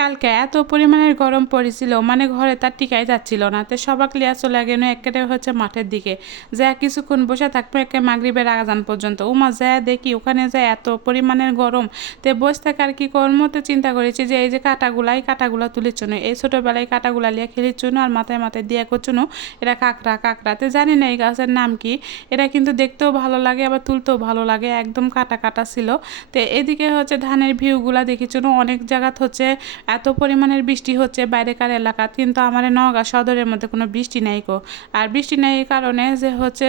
কালকে এত পরিমাণের গরম পড়েছিল, মানে ঘরে তার টিকাই যাচ্ছিল না। তো সবাক লিয়া চলে গেল একেবারে হচ্ছে মাঠের দিকে, যা কিছুক্ষণ বসে থাকবো একে মাগরিবের আজান পর্যন্ত। উমা যায় দেখি ওখানে যায় এত পরিমাণের গরম, তো বসে থাকে আর কি কর্ম। তো চিন্তা করেছি যে এই যে কাঁটাগুলা তুলির জন্য, এই ছোটোবেলায় কাঁটাগুলা লিয়ে খেলির জন্য আর মাথায় মাথায় দিয়ে করছুন এটা কাঁকড়া। তো জানি না এই গাছের নাম কি। এটা কিন্তু দেখতেও ভালো লাগে আবার তুলতেও ভালো লাগে, একদম কাটা কাটা ছিল। তো এদিকে হচ্ছে ধানের ভিউগুলা দেখেছিল, অনেক জায়গাত হচ্ছে এত পরিমাণের বৃষ্টি হচ্ছে বাইরেকার এলাকাত, কিন্তু আমার নওগাঁ সদরের মধ্যে কোনো বৃষ্টি নাই গো। আর বৃষ্টি নেই এই কারণে যে হচ্ছে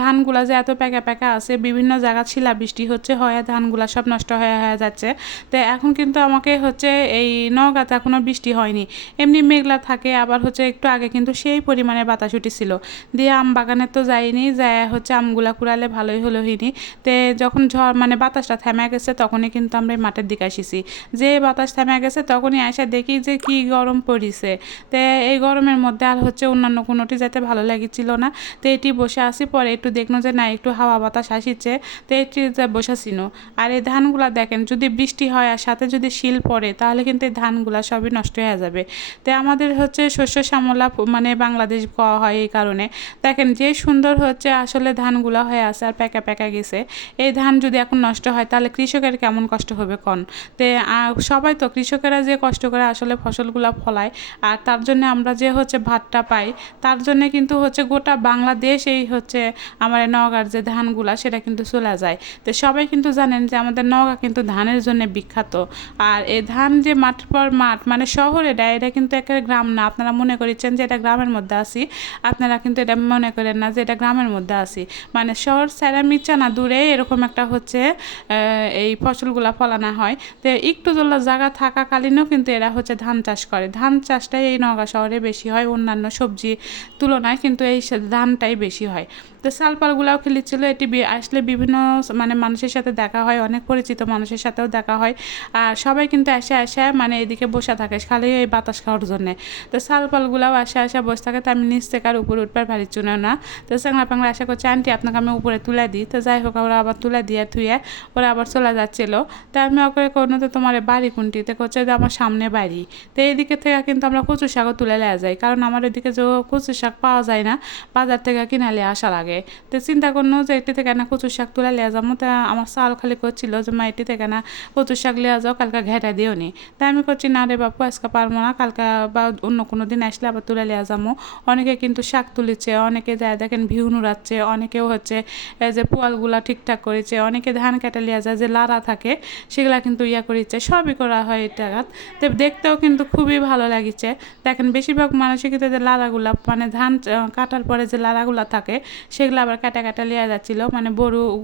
ধানগুলা যে এত প্যাকা প্যাকা আছে, বিভিন্ন জায়গা শিলা বৃষ্টি হচ্ছে, হয় ধানগুলা সব নষ্ট হয়ে হয়ে যাচ্ছে। তো এখন কিন্তু আমাকে হচ্ছে এই নওগাঁতে এখনও বৃষ্টি হয়নি, এমনি মেঘলা থাকে। আবার হচ্ছে একটু আগে কিন্তু সেই পরিমাণে বাতাস উঠেছিল, দিয়ে আম বাগানে তো যাইনি, যায় হচ্ছে আমগুলা কুড়ালে ভালোই হলো হইনি। তে যখন ঝড় মানে বাতাসটা থেমে গেছে তখনই কিন্তু আমরা এই মাঠের দিকে আসিছি। যে বাতাস থেমে গেছে তখনই আসা দেখি যে কি গরম পড়িছে। তো এই গরমের মধ্যে আর হচ্ছে অন্যান্য কোনোটি যাতে ভালো লাগিছিল না। তো এটি বসে আসি, পরে একটু দেখলো যে না একটু হাওয়া বাতাস আসিছে, তো এটি বসেছিল। আর এই ধানগুলা দেখেন, যদি বৃষ্টি হয় আর সাথে যদি শিল পড়ে তাহলে কিন্তু এই ধানগুলা সবই নষ্ট হয়ে যাবে। তো আমাদের হচ্ছে শস্য শ্যামলা মানে বাংলাদেশ কওয়া হয় এই কারণে। দেখেন যে সুন্দর হচ্ছে আসলে ধানগুলা হয়ে আছে আর প্যাকা প্যাকা গেছে। এই ধান যদি এখন নষ্ট হয় তাহলে কৃষকের কেমন কষ্ট হবে কন। তো সবাই তো কৃষকেরা যে কষ্ট করে আসলে ফসলগুলা ফলায়, আর তার জন্য আমরা যে হচ্ছে ভাতটা পাই, তার জন্য কিন্তু হচ্ছে গোটা বাংলাদেশ এই হচ্ছে আমার নওগাঁর যে ধানগুলা সেটা কিন্তু চলে যায়। তো সবাই কিন্তু জানেন যে আমাদের নওগাঁ কিন্তু ধানের জন্য বিখ্যাত। আর এই ধান যে মাঠ পর মাঠ মানে শহরে দেয়, এটা কিন্তু একেবারে গ্রাম না। আপনারা মনে করেছেন যে এটা গ্রামের মধ্যে আসি, আপনারা কিন্তু এটা মনে করেন না যে এটা গ্রামের মধ্যে আসি। মানে শহর ছাড়া মিচা না দূরে এরকম একটা হচ্ছে এই ফসলগুলা ফলানো হয়। তো একটু তোলা জায়গা থাকাকালীনও কিন্তু এরা হচ্ছে ধান চাষ করে। ধান চাষটাই এই নওগাঁ শহরে বেশি হয়, অন্যান্য সবজি তুলনায় কিন্তু এই ধানটাই বেশি হয়। তো শালপালগুলাও খেলেছিল, এটি আসলে বিভিন্ন মানে মানুষের সাথে দেখা হয়, অনেক পরিচিত মানুষের সাথেও দেখা হয়। আর সবাই কিন্তু এসে মানে এদিকে বসে থাকে খালি এই বাতাস খাওয়ার জন্যে। তো শালপালগুলাও এসে বসে থাকে, তো আমি নিচ থেকে আর উপরে উঠবার পারি চুনে না। তো চ্যাংড়া প্যাংড়া আশা করছি আন্টি আপনাকে আমি উপরে তুলে দিই। তো যাই হোক ওরা আবার তুলে দিয়ে থুয়ে ওরা আবার চলে যাচ্ছিল। তো আমি ওকে কোনো তো তোমার বাড়ি কোনটিতে করছে যে আমার সামনে বাড়ি। তো এইদিকে থেকে কিন্তু আমরা কচু শাকও তুলে নেওয়া যাই, কারণ আমার এদিকে যে কচু শাক পাওয়া যায় না, বাজার থেকে কিনে নিয়ে আসা লাগে। তো চিন্তা করলো যে এটি থেকে না কচু শাক তুলে নিয়ে যাবো। তা আমার চাল খালি করছিল যে মা এটি থেকে না কচু শাক লিয়ে যাও, কালকে ঘেটা দিও নি। তাই আমি করছি না রে বাপু আজকে পারবো না, কালকে বা অন্য কোনো দিন আসলে আবার তুলে নিয়ে যাবো। অনেকে কিন্তু শাক তুলেছে, অনেকে যায় দেখেন ভিউ নুড়াচ্ছে, অনেকেও হচ্ছে যে পোয়ালগুলা ঠিকঠাক করেছে, অনেকে ধান কেটে লিয়ে যায় যে লাড়া থাকে সেগুলা কিন্তু করেছে, সবই করা হয় এটা। তো দেখতেও কিন্তু খুবই ভালো লাগিছে। দেখেন বেশিরভাগ মানুষই কিন্তু যে লাড়াগুলা মানে ধান কাটার পরে যে লাড়াগুলা থাকে সেগুলো আবার কাটা লিয়ে যাচ্ছিলো, মানে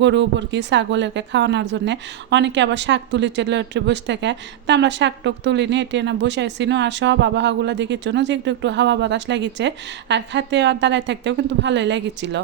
গরু বরকি ছাগলেরকে খাওয়ানোর জন্যে। অনেকে আবার শাক তুলিছে লট্রি বসে থেকে। তো আমরা শাক টক তুলিনি, এটি না বসাইছিনো। আর সব আবহাওয়াগুলো দেখেছিল যে একটু একটু হাওয়া বাতাস লাগিছে, আর খাতে আর দাঁড়ায় থাকতেও কিন্তু ভালোই লেগেছিল।